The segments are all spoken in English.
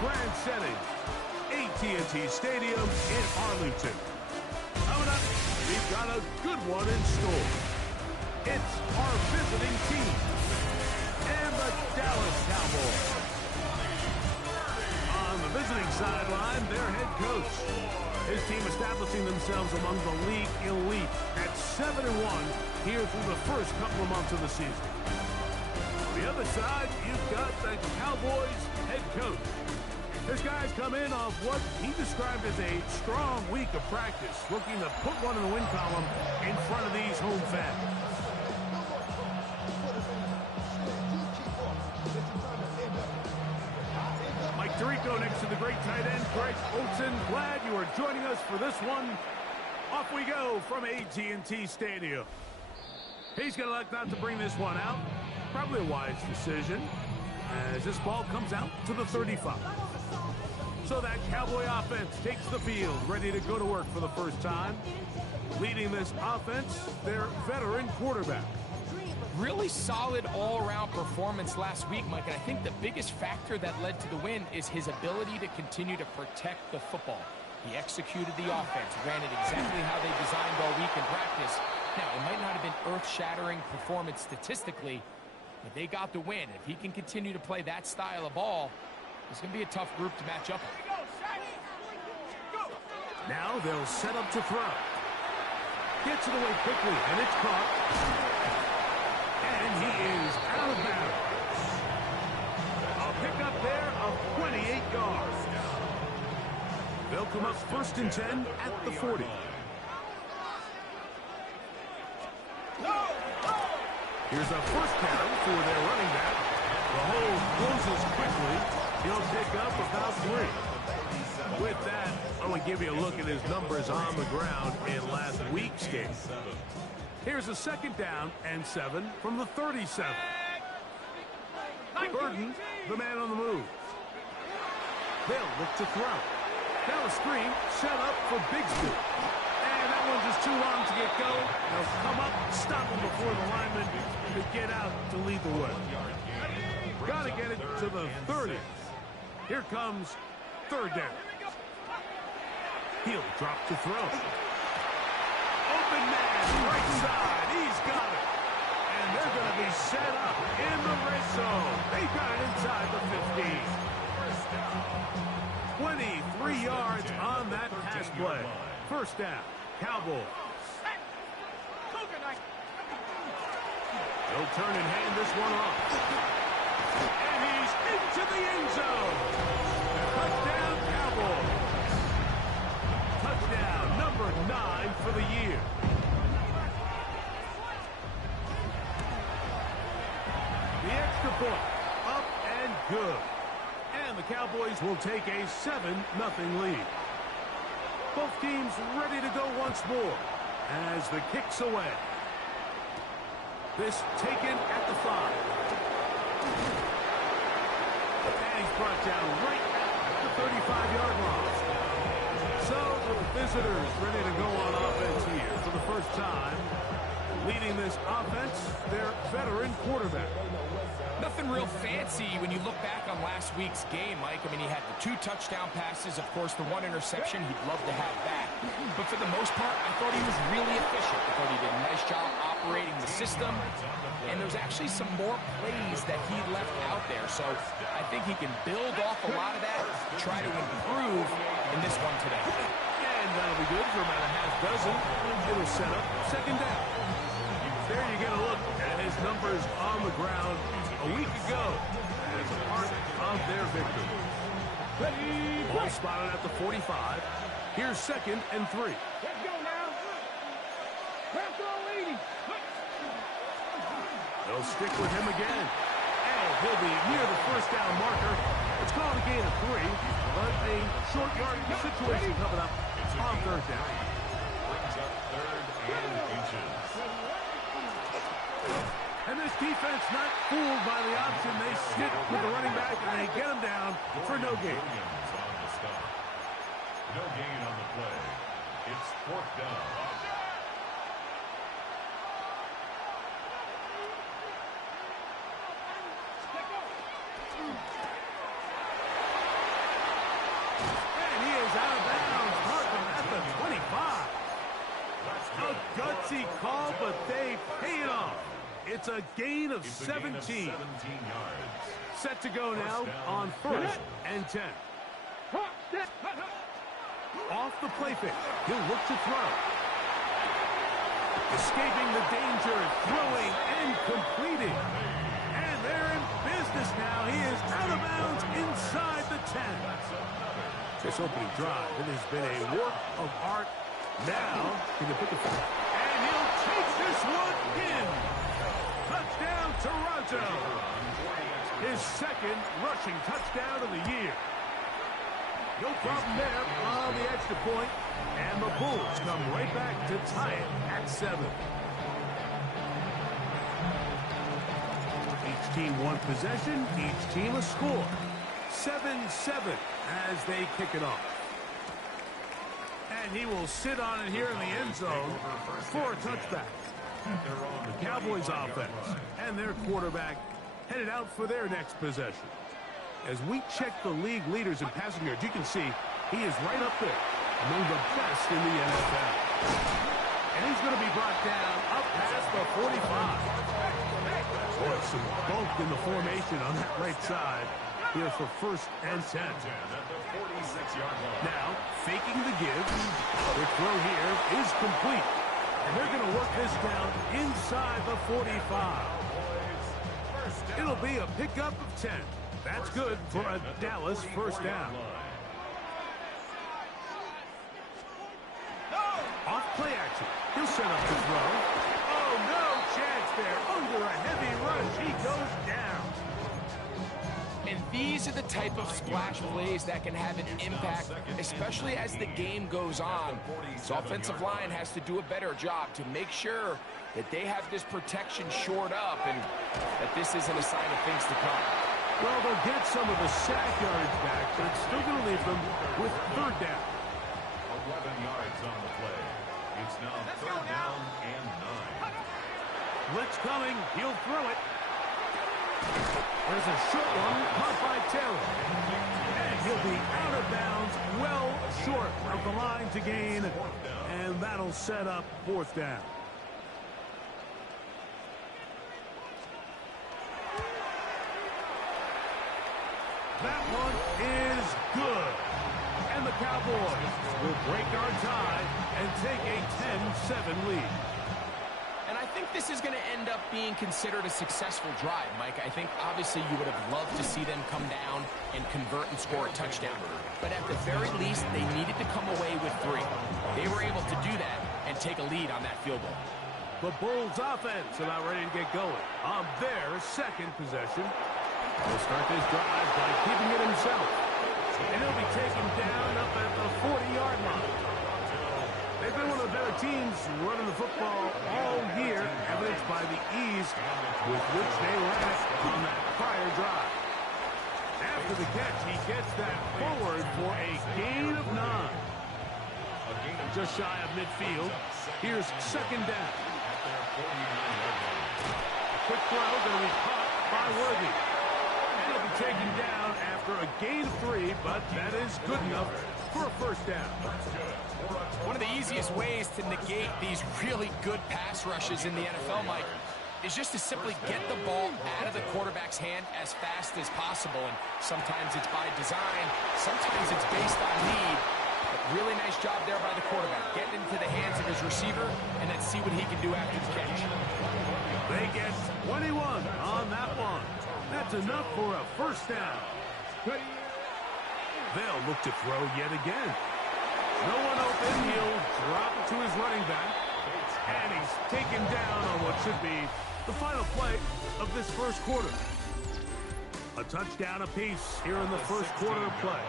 grand setting, AT&T Stadium in Arlington. Coming up, we've got a good one in store. It's our visiting team and the Dallas Cowboys. On the visiting sideline, their head coach. His team establishing themselves among the league elite at 7-1 here through the first couple of months of the season. On the other side, you've got the Cowboys head coach. This guy's come in off what he described as a strong week of practice, looking to put one in the win column in front of these home fans. Mike Tirico next to the great tight end, Greg Olsen. Glad you are joining us for this one. Off we go from AT&T Stadium. He's going to elect not to bring this one out. Probably a wise decision as this ball comes out to the 35. So that Cowboy offense takes the field, ready to go to work for the first time. Leading this offense, their veteran quarterback. Really solid all-around performance last week, Mike, and I think the biggest factor that led to the win is his ability to continue to protect the football. He executed the offense, ran it exactly how they designed all week in practice. Now, it might not have been earth-shattering performance statistically, but they got the win. If he can continue to play that style of ball, it's going to be a tough group to match up with. Now they'll set up to throw. Gets it away quickly, and it's caught. And he is out of bounds. A pickup there of 28 yards. They'll come up 1st and 10 at the 40. Here's a first down for their running back. The hole closes quickly. He'll pick up about 3. With that, I'm going to give you a look at his numbers on the ground in last week's game. Here's a 2nd down and 7 from the 37. Burton, the man on the move. They'll look to throw. Now a screen set up for Bigsby. And that one's just too long to get going. They'll come up, stop him before the lineman could get out to lead the way. Got to get it to the 30. Here comes 3rd down. He'll drop to throw. Open man, right side. He's got it. And they're going to be set up in the red zone. They've got it inside the 15. 23 yards on that pass play. 1st down, Cowboys. They'll turn and hand this one off. And he's into the end zone. Touchdown, Cowboys. Touchdown, number 9 for the year. The extra point, up and good. And the Cowboys will take a 7-0 lead. Both teams ready to go once more as the kick's away. This taken at the 5. And he's brought down right at the 35-yard line. So the visitors ready to go on offense here for the first time. Leading this offense, their veteran quarterback. Nothing real fancy when you look back on last week's game, Mike. I mean, he had the 2 touchdown passes, of course, the 1 interception. He'd love to have that. But for the most part, I thought he was really efficient. I thought he did a nice job operating the system. And there's actually some more plays that he left out there. So I think he can build off a lot of that, try to improve in this one today. And that'll be good for about a half dozen. It'll set up 2nd down. There you get a look at his numbers on the ground a week ago as a part of their victory. Ball spotted at the 45. Here's 2nd and 3. Let's go now. Let's go, lady. They'll stick with him again. And he'll be near the 1st down marker. It's called a gain of 3, but a short yardage situation coming up on 3rd down. Brings up 3rd and inches. And this defense not fooled by the option. They stick with the running back, and they get him down for no gain. On the stop. No gain on the play. It's 4th down. A gutsy call, but they pay it off. It's a gain of 17. 17 yards. Set to go now on 1st and 10. Off the play fake. He'll look to throw. Escaping the danger, throwing and completing. And they're in business now. He is out of bounds inside the 10. This opening drive, it has been a work of art. Now, can you put the foot? And he'll take this one in. Touchdown, Toronto. His second rushing touchdown of the year. No problem there on the extra point. And the Bulls come right back to tie it at 7. Each team one possession, each team a score. 7-7 as they kick it off. And he will sit on it here in the end zone for a touchback. The Cowboys offense and their quarterback headed out for their next possession. As we check the league leaders in passing yards, you can see he is right up there among the best in the NFL. And he's going to be brought down up past the 45. Boy, some bulk in the formation on that right side here for 1st and 10. Now, faking the give. The throw here is complete. And they're going to work this down inside the 45. It'll be a pickup of 10. That's good for a Dallas 1st down. Off play action. He'll set up the throw. Oh, no chance there. Under a heavy rush, he goes down. And these are the type of splash plays that can have an impact, especially as the game goes on. So offensive line has to do a better job to make sure that they have this protection shored up and that this isn't a sign of things to come. Well, they'll get some of the sack yards back, but it's still going to leave them with 3rd down. 11 yards on the play. It's now 3rd down and 9. Blitz coming. He'll throw it. There's a short one caught by Taylor. And he'll be out of bounds, well short of the line to gain. And that'll set up 4th down. That one is good. And the Cowboys will break our tie and take a 10-7 lead. And I think this is going to end up being considered a successful drive, Mike. I think obviously you would have loved to see them come down and convert and score a touchdown. But at the very least, they needed to come away with 3. They were able to do that and take a lead on that field goal. The Bulls offense about ready to get going on their 2nd possession. He'll start this drive by keeping it himself. And he'll be taken down up at the 40-yard line. They've been one of the better teams running the football all year, evidenced by the ease with which they ran it on that prior drive. After the catch, he gets that forward for a gain of 9. Just shy of midfield. Here's 2nd down. Quick throw, going to be caught by Worthy. And he'll be taken down after a gain of 3, but that is good enough for a 1st down. One of the easiest ways to negate these really good pass rushes in the NFL, Mike, is just to simply get the ball out of the quarterback's hand as fast as possible. And sometimes it's by design, sometimes it's based on need. But really nice job there by the quarterback, getting into the hands of his receiver, and then see what he can do after the catch. They get 21 on that one. That's enough for a 1st down. They'll look to throw yet again. No one open. He'll drop it to his running back. And he's taken down on what should be the final play of this 1st quarter. A touchdown apiece here in the 1st quarter of play.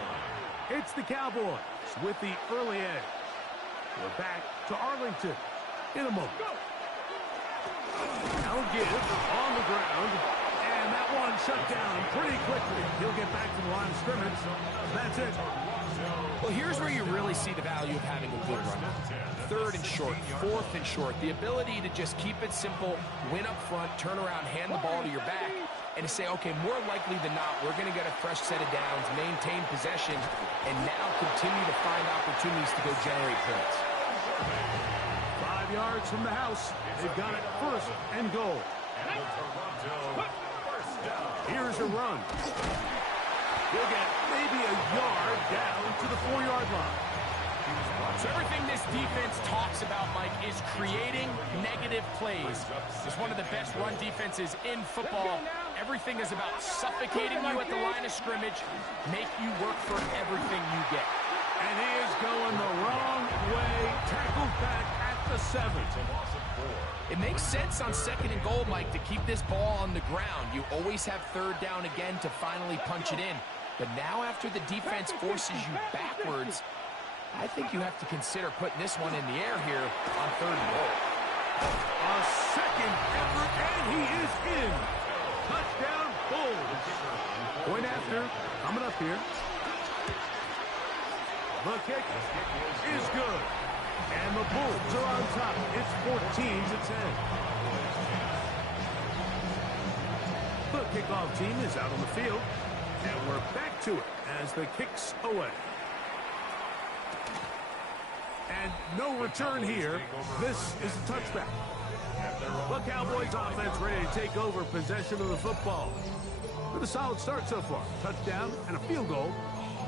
It's the Cowboys with the early edge. We're back to Arlington in a moment. Now give on the ground. And that one shut down pretty quickly. He'll get back to the line of scrimmage. That's it. Well, here's where you really see the value of having a good runner. 3rd and short, 4th and short. The ability to just keep it simple, win up front, turn around, hand the ball to your back, and to say, okay, more likely than not, we're going to get a fresh set of downs, maintain possession, and now continue to find opportunities to go generate points. 5 yards from the house. They've got it first and goal. And the Toronto first down. Here's a run. He'll get maybe a yard down to the 4-yard line. So everything this defense talks about, Mike, is creating negative plays. It's one of the best run defenses in football. Everything is about suffocating you at the line of scrimmage, make you work for everything you get. And he is going the wrong way. Tackled back at the 7. It makes sense on 2nd and goal, Mike, to keep this ball on the ground. You always have 3rd down again to finally punch it in. But now after the defense forces you backwards, I think you have to consider putting this one in the air here on 3rd and goal. A second effort, and he is in. Touchdown, Bulls. Point after, coming up here. The kick is good. And the Bulls are on top. It's 14-10. The kickoff team is out on the field. And we're back to it as the kick's away. And no return here. This is a touchback. The Cowboys offense ready to take over possession of the football. With a solid start so far. Touchdown and a field goal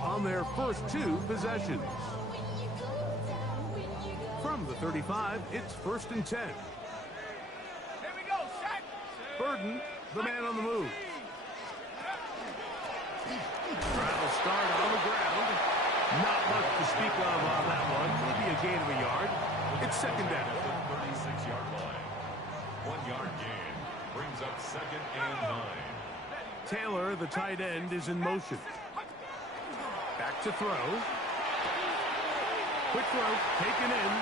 on their first 2 possessions. From the 35, it's 1st and 10. Here we go, set. Burden, the man on the move. Rattle start on the ground. Not much to speak of on that one. Maybe a gain of a yard. It's 2nd down. 36-yard line. 1-yard gain. Brings up 2nd and 9. Taylor, the tight end, is in motion. Back to throw. Quick throw, taken in.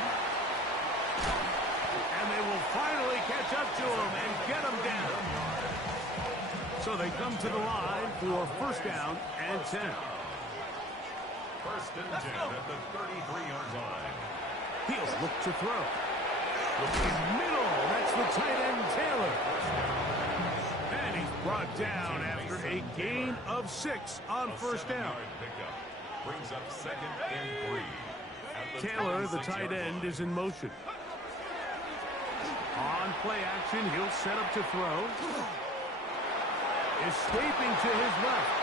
And they will finally catch up to him and get him down. So they come to the line for 1st down and 10. 1st and 10 at the 33-yard line. He'll look to throw. Looking middle. That's the tight end, Taylor. And he's brought down after a gain of 6 on 1st down. Brings up 2nd and 3. Taylor, the tight end, is in motion. On play action, he'll set up to throw. Escaping to his left.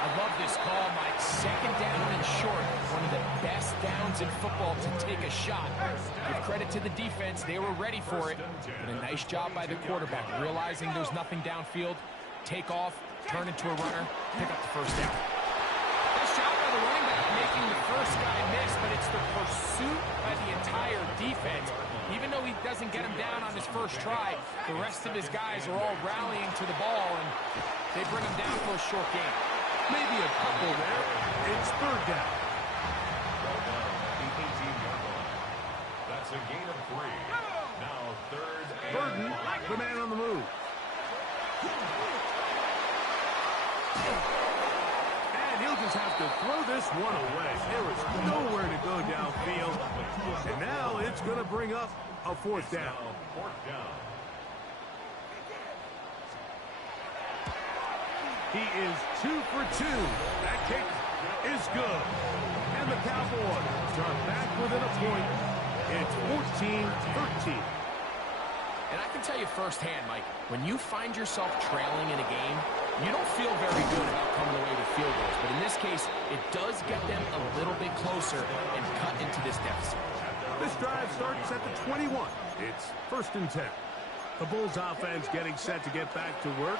I love this call, Mike. 2nd down and short. One of the best downs in football to take a shot. Give credit to the defense. They were ready for it. But a nice job by the quarterback, realizing there's nothing downfield. Take off, turn into a runner, pick up the 1st down. Nice job by the running back making the first guy miss, but it's the pursuit by the entire defense. Even though he doesn't get him down on his first try, the rest of his guys are all rallying to the ball, and they bring him down for a short gain. Maybe a couple there. It's 3rd down. The 18-yard line. That's a gain of 3. Now 3rd and Burden, the man on the move. And he'll just have to throw this one away. There is nowhere to go downfield. And now it's going to bring up a 4th down. 4th down. He is 2 for 2. That kick is good. And the Cowboys are back within a point. It's 14-13. And I can tell you firsthand, Mike, when you find yourself trailing in a game, you don't feel very good about coming away with field goals. But in this case, it does get them a little bit closer and cut into this deficit. This drive starts at the 21. It's 1st and 10. The Bulls offense getting set to get back to work.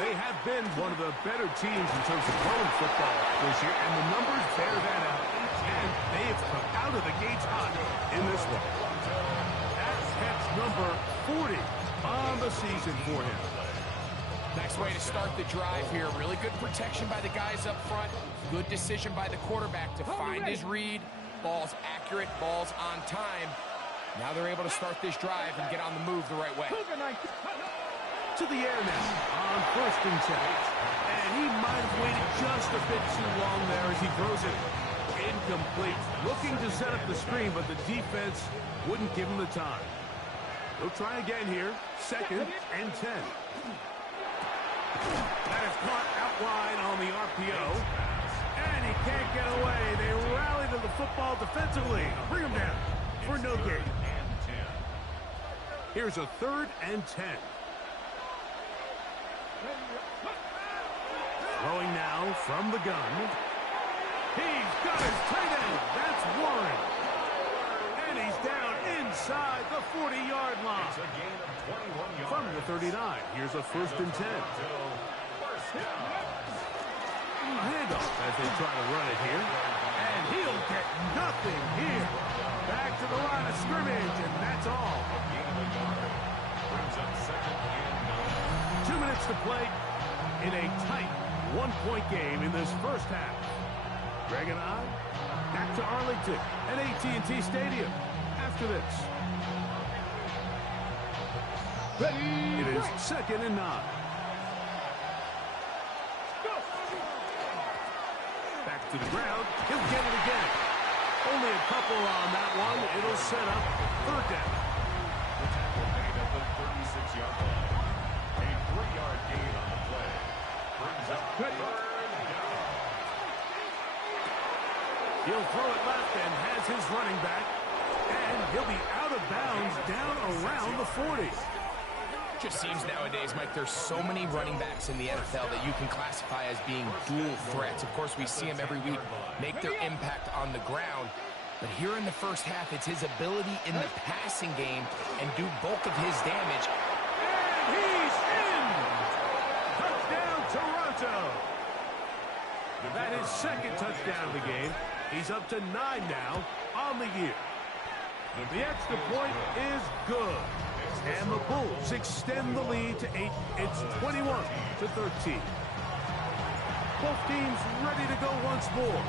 They have been one of the better teams in terms of throwing football this year, and the numbers bear that out. And they have come out of the gates hot in this one. That's catch number 40 on the season for him. Nice way to start the drive here. Really good protection by the guys up front. Good decision by the quarterback to find his read. Ball's accurate, ball's on time. Now they're able to start this drive and get on the move the right way. To the air now on 1st and 10. And he might have waited just a bit too long there as he throws it incomplete. Looking to set up the screen, but the defense wouldn't give him the time. He'll try again here. 2nd and 10. That is caught out wide on the RPO. And he can't get away. They rally to the football defensively. Bring him down for no gain. Here's a 3rd and 10. Throwing now from the gun. He's got his tight end. That's Warren. And he's down inside the 40-yard line. It's a gain of 21 yards. From the 39, here's a 1st and 10. A handoff as they try to run it here. And he'll get nothing here. Back to the line of scrimmage, and that's all. A gain of a yard. Brings up 2nd and 9. 2 minutes to play in a tight one-point game in this first half. Greg and I back to Arlington at AT&T Stadium after this. It is 2nd and 9. Back to the ground. He'll get it again. Only a couple on that one. It'll set up 3rd down. The tackle made at the 36-yard line. A 3-yard gain on the play. Brings up 3rd down. He'll throw it left and has his running back. And he'll be out of bounds down around the 40. Just seems nowadays, Mike, there's so many running backs in the NFL that you can classify as being dual threats. Of course, we see them every week make their impact on the ground. But here in the first half, it's his ability in the passing game and do bulk of his damage. And he's in! Touchdown, Toronto! That is 2nd touchdown of the game. He's up to 9 now on the year. The extra point is good. And the Bulls extend the lead to 8. It's 21-13. Both teams ready to go once more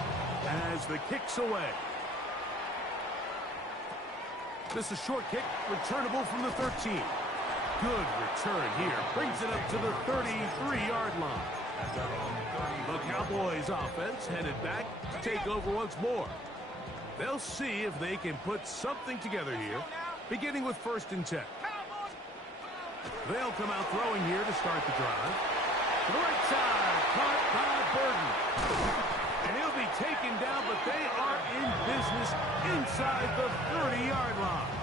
as the kick's away. This is a short kick, returnable from the 13. Good return here. Brings it up to the 33-yard line. The Cowboys offense headed back to take over once more. They'll see if they can put something together here, beginning with 1st and 10. They'll come out throwing here to start the drive. To the right side, caught by Burton. And he'll be taken down, but they are in business inside the 30-yard line.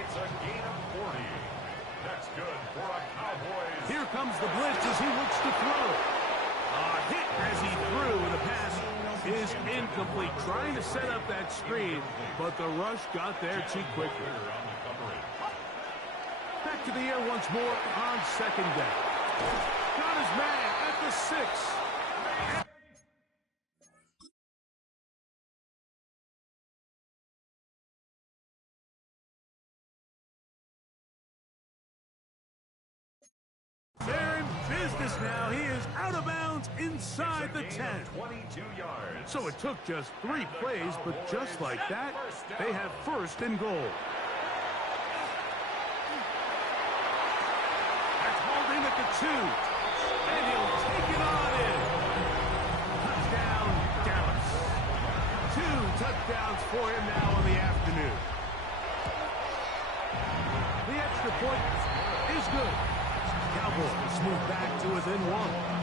It's a gain of 40. That's good for a Cowboys. Here comes the blitz as he looks to throw. A hit as he threw, and the pass is incomplete. Trying to set up that screen, but the rush got there too quickly. Back to the air once more on 2nd down. Got his man at the 6. They're in business now. He is out of bounds inside the 10. 22 yards. So it took just 3 plays, but just like that, they have 1st and goal. That's hauled in at the 2. And he'll take it on in. Touchdown, Dallas. 2 touchdowns for him now in the afternoon. The extra point is good. Cowboys move back to within 1.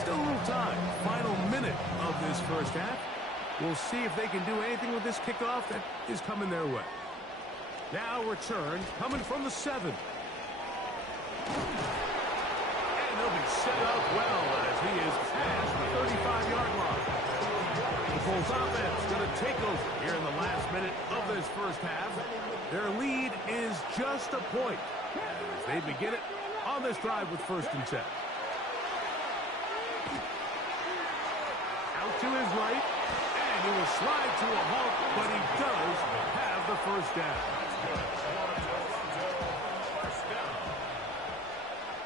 Still a little time. Final minute of this first half. We'll see if they can do anything with this kickoff that is coming their way. Now return coming from the 7. And he'll be set up well as he is past the 35-yard line. The Bulls offense going to take over here in the last minute of this first half. Their lead is just a point as they begin it on this drive with 1st and 10. Out to his right, and he will slide to a halt, but he does have the 1st down.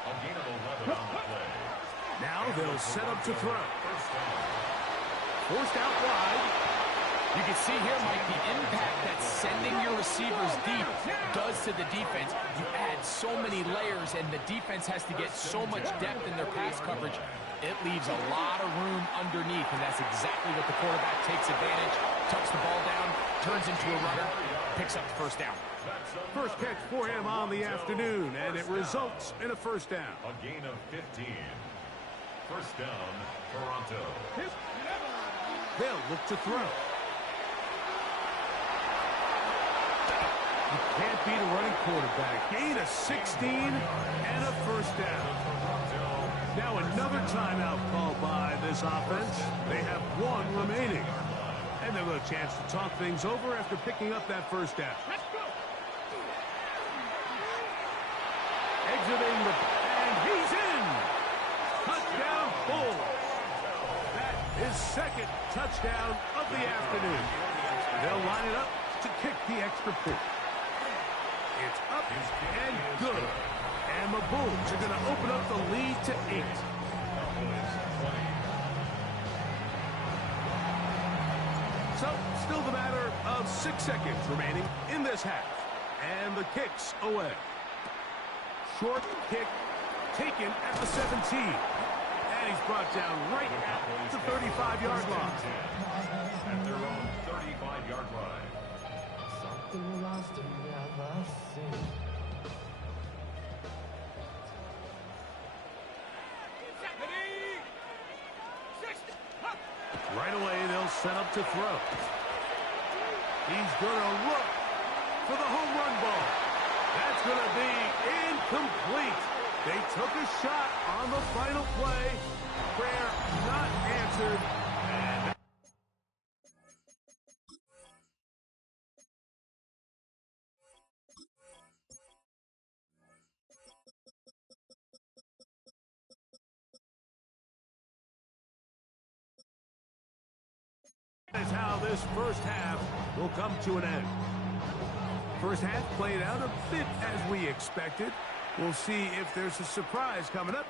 A gain of 11 on the play. Now they'll set up to throw. Forced out wide. You can see here, Mike, the impact that sending your receivers deep does to the defense. You add so many layers, and the defense has to get so much depth in their pass coverage. It leaves a lot of room underneath, and that's exactly what the quarterback takes advantage. Tucks the ball down, turns into a runner, picks up the 1st down. First catch for him on the afternoon, and it results in a 1st down. A gain of 15. 1st down, Toronto. They'll look to throw. You can't beat a running quarterback. Gain of 16 and a first down. Now another timeout called by this offense. They have one remaining. And they'll have a chance to talk things over after picking up that first down. Let's go. Exiting the... and he's in! Touchdown, Bull. That is second touchdown of the afternoon. They'll line it up to kick the extra point. It's up and good. And the Bulls are going to open up the lead to 8. So, still the matter of 6 seconds remaining in this half. And the kick's away. Short kick taken at the 17. And he's brought down right at the 35-yard line. At their own 35-yard line. Right away, they'll set up to throw. He's going to look for the home run ball. That's going to be incomplete. They took a shot on the final play. Prayer not answered. And that's how this first half will come to an end. First half played out a bit as we expected. We'll see if there's a surprise coming up.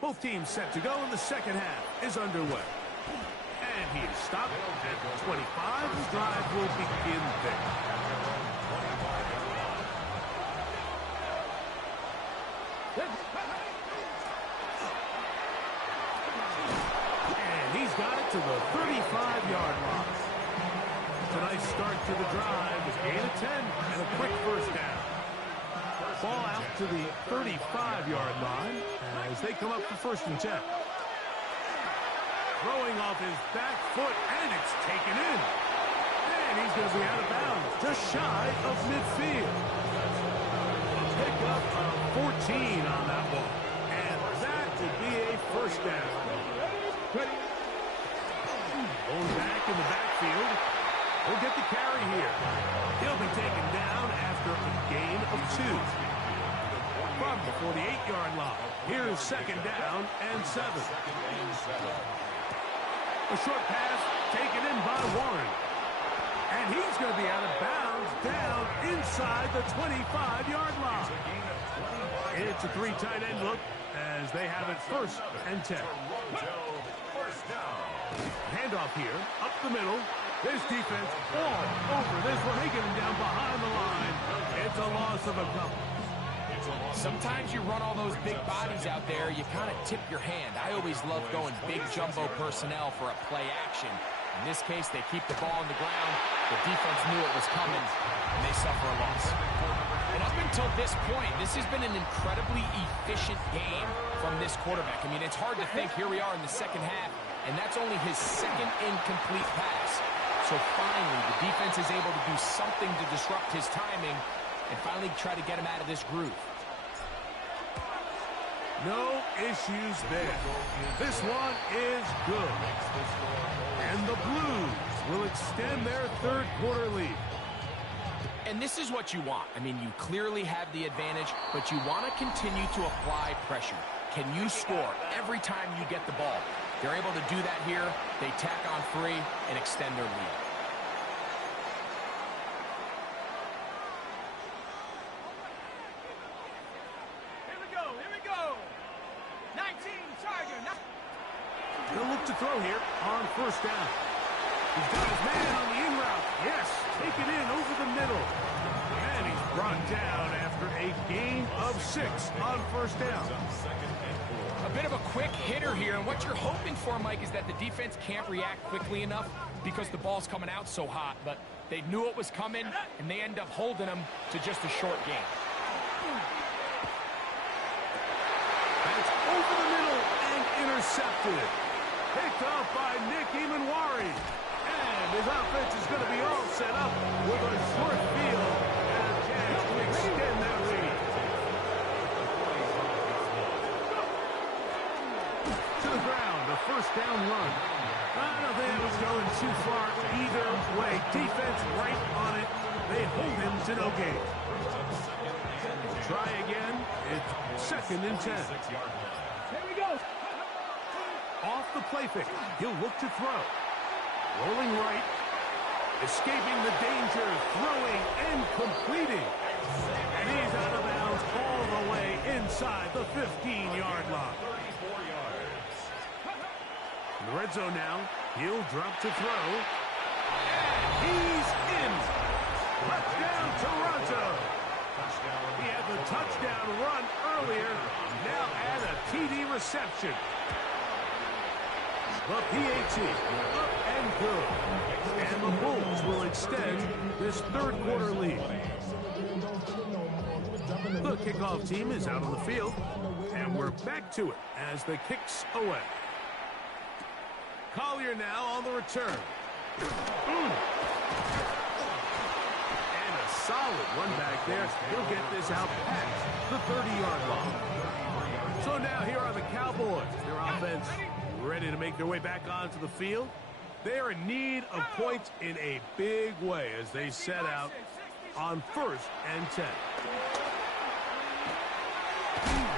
Both teams set to go, and the second half is underway. And he is stopped at 25. The drive will begin there. And he's got it to the 35-yard line. It's a nice start to the drive. It's gain of 10 and a quick first down. Ball out to the 35-yard line as they come up for first and 10. Throwing off his back foot, and it's taken in. And he's going to be out of bounds, just shy of midfield. Pick up 14 on that one. And that will be a first down. Going back in the backfield. He'll get the carry here. He'll be taken down after a gain of 2. From the 48-yard line. Here's second down and 7. A short pass taken in by Warren. And he's going to be out of bounds down inside the 25-yard line. It's a 3 tight end look as they have it first and 10. Handoff here, up the middle. This defense all over this one. They get him down behind the line. It's a loss of a couple. Sometimes you run all those big bodies out there, you kind of tip your hand. I always love going big jumbo personnel for a play action. In this case, they keep the ball on the ground. The defense knew it was coming, and they suffer a loss. And up until this point, this has been an incredibly efficient game from this quarterback. I mean, it's hard to think here we are in the second half, and that's only his second incomplete pass. So finally, the defense is able to do something to disrupt his timing and finally try to get him out of this groove. No issues there. This one is good. And the Blues will extend their third quarter lead. And this is what you want. I mean, you clearly have the advantage, but you want to continue to apply pressure. Can you score every time you get the ball? They're able to do that here. They tack on 3 and extend their lead. He'll look to throw here on first down. He's got his man on the in route. Yes, take it in over the middle. And he's brought down after a gain of 6 on first down. A bit of a quick hitter here, and what you're hoping for, Mike, is that the defense can't react quickly enough because the ball's coming out so hot, but they knew it was coming, and they end up holding them to just a short gain. That's over the middle and intercepted. Picked up by Nick Emanwari. And his offense is going to be all set up with a short field and a chance to extend that lead. To the ground, a first down run. I don't think it was going too far either way. Defense right on it. They hold him to no gain. Try again. It's 2nd and 10. Here we go. Off the play fake. He'll look to throw. Rolling right. Escaping the danger. Throwing and completing. And he's out of bounds all the way inside the 15-yard line. In the red zone now. He'll drop to throw. And he's in. Touchdown, Toronto. He had the touchdown run earlier. Now add a TD reception. The PAT up and good. And the Bulls will extend this third-quarter lead. The kickoff team is out on the field. And we're back to it as the kick's away. Collier now on the return. And a solid run back there. He'll get this out past the 30-yard line. So now here are the Cowboys. Their offense ready to make their way back onto the field. They are in need of points in a big way as they set out on 1st and 10.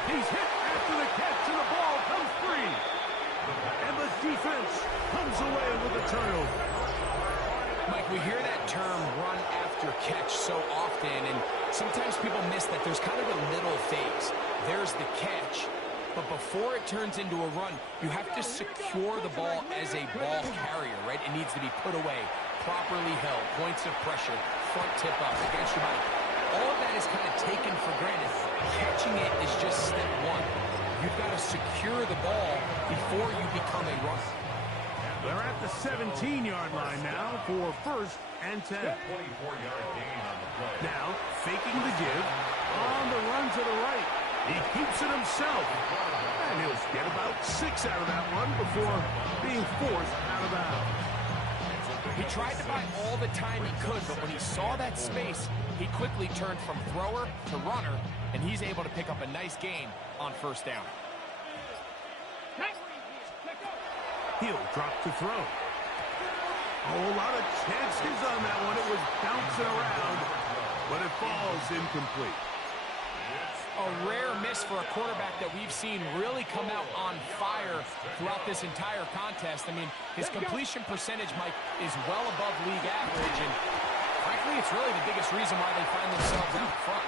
He's hit after the catch and the ball comes free. And the defense comes away with a turnover. Mike, we hear that term run after catch so often, and sometimes people miss that there's kind of a middle phase. There's the catch, but before it turns into a run, you have to secure the ball as a ball carrier, right? It needs to be put away, properly held, points of pressure, front tip up against your body. All of that is kind of taken for granted. Catching it is just step one. You've got to secure the ball before you become a runner. They're at the 17-yard line now for 1st and 10. 24-yard gain on the play. Now, faking the give, on the run to the right. He keeps it himself. And he'll get about 6 out of that one before being forced out of bounds. He tried to buy all the time he could, but when he saw that space, he quickly turned from thrower to runner, and he's able to pick up a nice gain on 1st down. He'll drop to throw. A whole lot of chances on that one. It was bouncing around, but it falls incomplete. A rare miss for a quarterback that we've seen really come out on fire throughout this entire contest. I mean, his completion percentage, Mike, is well above league average, and frankly, it's really the biggest reason why they find themselves out front.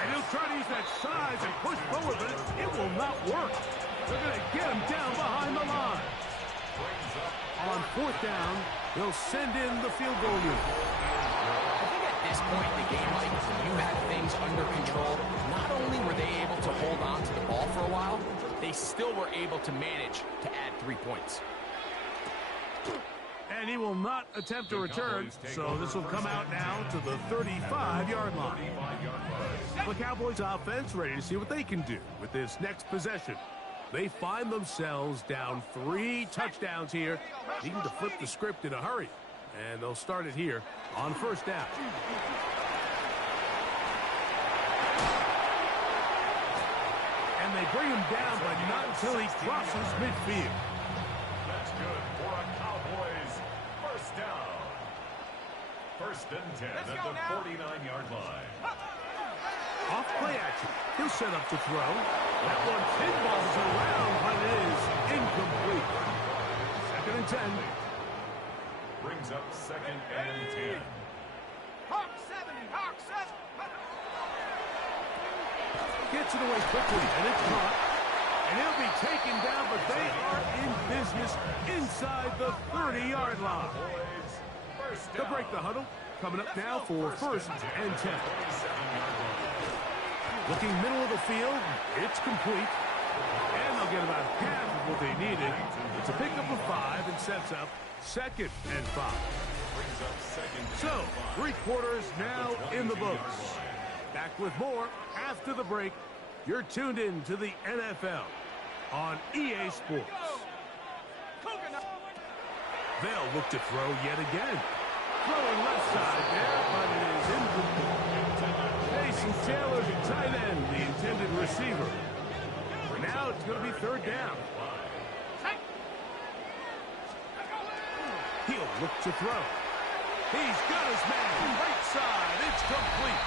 And he'll try to use that size and push forward, but it will not work. They're going to get him down behind the line. On 4th down, they'll send in the field goal unit. I think at this point in the game, Mike, you had things under control. Not only were they able to hold on to the ball for a while, they still were able to manage to add 3 points. And he will not attempt a return, so this will come out now to the 35-yard line. The Cowboys offense ready to see what they can do with this next possession. They find themselves down 3 touchdowns here, needing to flip the script in a hurry. And they'll start it here on 1st down. And they bring him down, but not until he crosses midfield. That's good for a Cowboys 1st down. 1st and 10 at the 49-yard line. Off play action. He'll set up to throw. That one pinballs around, but it is incomplete. 2nd and 10. Brings up 2nd and 10. Hawk 7, Hawk 7. Gets it away quickly, and it's caught. And he'll be taken down, but they are in business inside the 30-yard line. To break the huddle, coming up now for 1st and 10. Looking middle of the field, it's complete. And they'll get about half of what they needed. It's a pickup of 5 and sets up 2nd and 5. So, 3 quarters now in the books. Back with more after the break. You're tuned in to the NFL on EA Sports. They'll look to throw yet again. Throwing left side there, but it is incomplete. Mason Taylor, the tight end, the intended receiver. Now it's going to be third down. He'll look to throw. He's got his man. Right side. It's complete.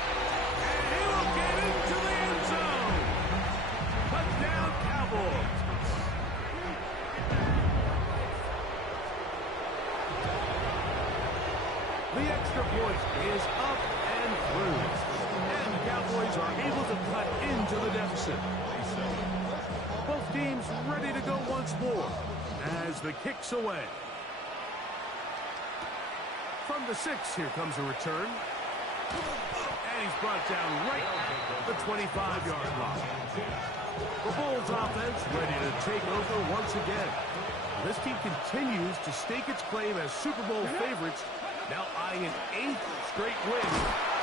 And he will get into the end zone. Touchdown, Cowboys. The extra point is up and through. And the Cowboys are able to cut into the deficit. Both teams ready to go once more as the kick's away. From the 6, here comes a return. And he's brought down right at the 25-yard line. The Bulls offense ready to take over once again. This team continues to stake its claim as Super Bowl favorites, now eyeing an 8th straight win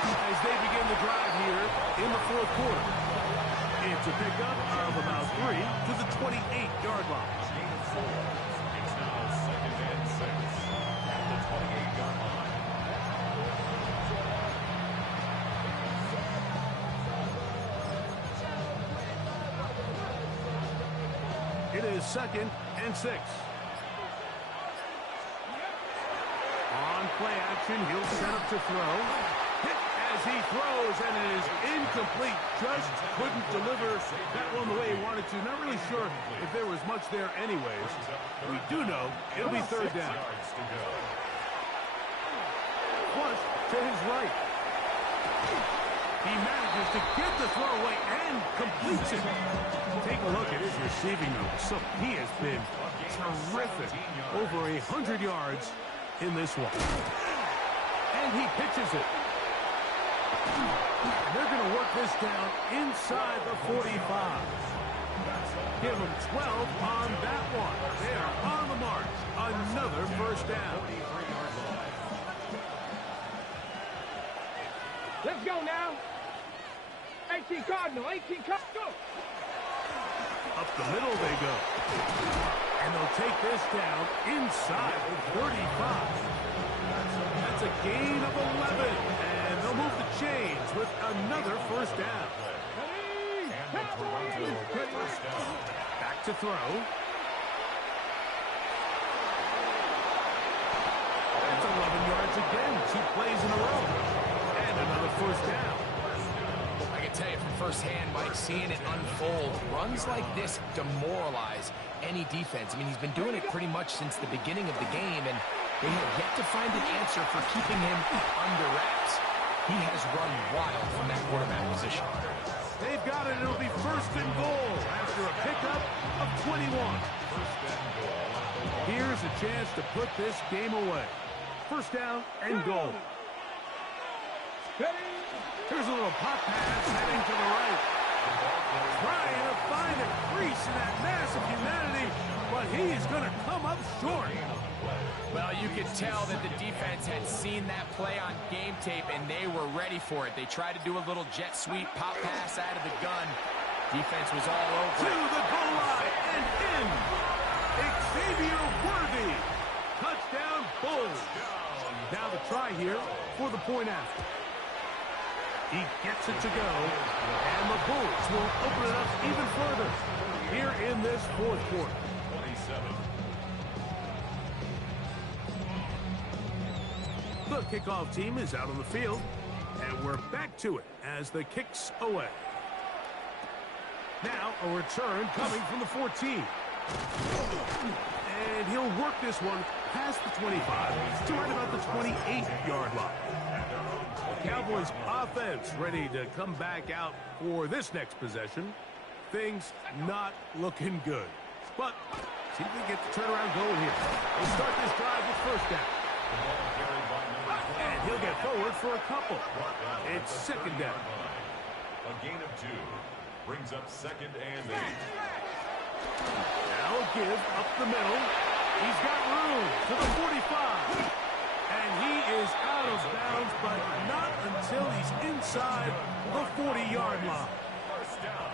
as they begin the drive here in the fourth quarter. It's a pickup of about 3 to the 28-yard line. It's now 2nd and 6 at the 28-yard line. It is 2nd and 6. On play action, he'll set up to throw. Hit as he throws, and it is incomplete. Just couldn't deliver that one the way he wanted to. Not really sure if there was much there anyways. We do know it'll be third down. Flush to his right. He manages to get the throw away and completes it. Take a look at his receiving numbers. So he has been terrific. Over 100 yards in this one. And he pitches it. They're going to work this down inside the 45. Give them 12 on that one. They are on the march. Another first down. Let's go now. 18 Cardinal, 18 Cardinal. Up the middle they go. And they'll take this down inside the 35. That's a gain of 11. And they'll move the chains with another first down. Back to throw. That's 11 yards again. 2 plays in a row. And another first down. I can tell you from firsthand, Mike, seeing it unfold, runs like this demoralize any defense. I mean, he's been doing it pretty much since the beginning of the game, and they have yet to find an answer for keeping him under wraps. He has run wild from that quarterback position. They've got it. It'll be first and goal after a pickup of 21. Here's a chance to put this game away. First down and goal. Here's a little pop pass heading to the right. Trying to find a crease in that mass of humanity, but he's going to come up short. Well, you could tell that the defense had seen that play on game tape, and they were ready for it. They tried to do a little jet sweep pop pass out of the gun. Defense was all over To it. the goal line and in. Xavier Worthy. Touchdown, Bulls. Now the try here for the point after. He gets it to go, and the Bulls will open it up even further here in this fourth quarter. 27. The kickoff team is out on the field, and we're back to it as the kick's away. Now a return coming from the 14. And he'll work this one past the 25 to right about the 28-yard line. Cowboys offense ready to come back out for this next possession. Things not looking good. But see if they get the turnaround going here. They'll start this drive with first down. And he'll get forward for a couple. It's second down. A gain of 2 brings up 2nd and 8. Now a give up the middle. He's got room to the 45. And he is out of bounds, but not until he's inside the 40-yard line. First down.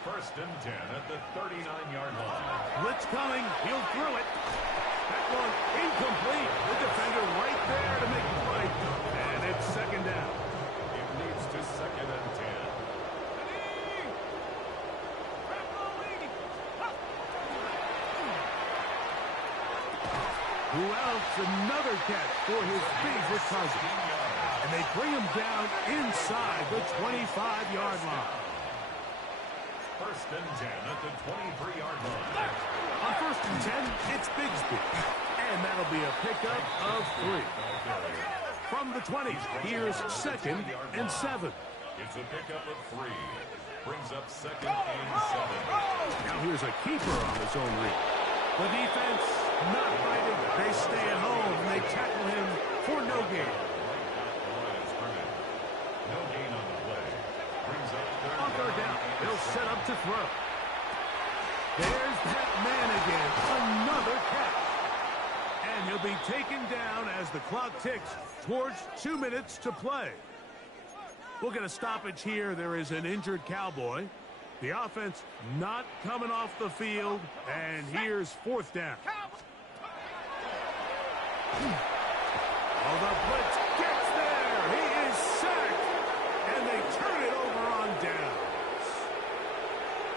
First and 10 at the 39-yard line. Blitz coming. He'll throw it. That one incomplete. The defender right there to make the play. And it's second down. It leads to second and 10. Who else? Another catch for his favorite cousin. And they bring him down inside the 25-yard line. First and 10 at the 23-yard line. On first and 10, it's Bigsby. And that'll be a pickup of 3. From the 20, here's second and 7. It's a pickup of 3. Brings up second and 7. Now here's a keeper on his own read. The defense not fighting. They stay at home and they tackle him for no gain. No gain on the play. Brings up On third down, he'll set up to throw. There's that man again. Another catch. And he'll be taken down as the clock ticks towards 2 minutes to play. We'll get a stoppage here. There is an injured Cowboy. The offense not coming off the field. And here's fourth down. Oh, the blitz gets there. He is sacked. And they turn it over on downs.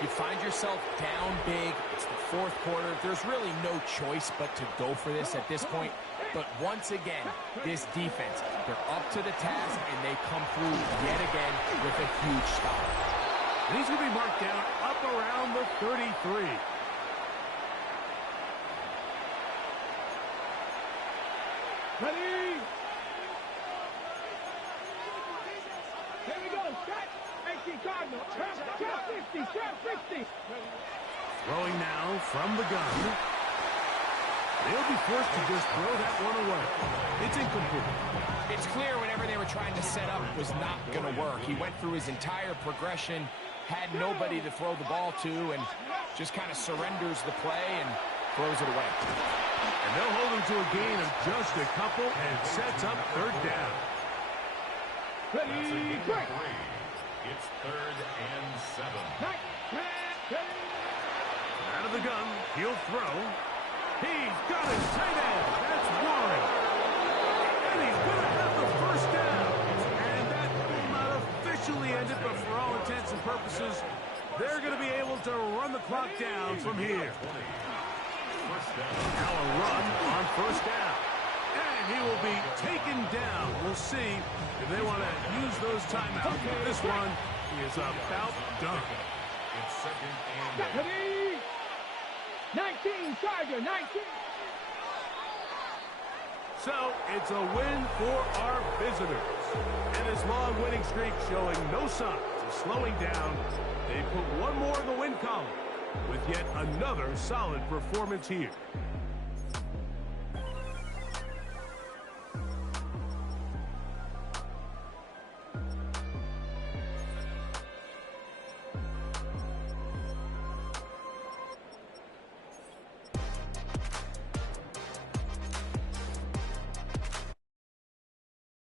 You find yourself down big. It's the fourth quarter. There's really no choice but to go for this at this point. But once again, this defense, they're up to the task, and they come through yet again with a huge stop. And he's going to be marked down up around the 33. Ready? Here we go. Shot. 18 Cardinal. Trap 50. Trap 50. Throwing now from the gun. They'll be forced to just throw that one away. It's incomplete. It's clear whatever they were trying to set up was not going to work. He went through his entire progression, had nobody to throw the ball to, and just kind of surrenders the play and throws it away. And they'll hold him to a gain of just a couple and sets up third down. That's a gain of 3. It's third and 7. Out of the gun, he'll throw. He's got his tight end. That's Warren. And he's going to have the first down. And that will not officially end it, but for all intents and purposes, they're going to be able to run the clock down from here. Now a run on first down. And he will be taken down. We'll see if they want to use those timeouts. This one is about done. It's second and 8. Ready? 19 Charger. 19. So it's a win for our visitors. And his long winning streak showing no signs of slowing down. They put one more in the win column with yet another solid performance here.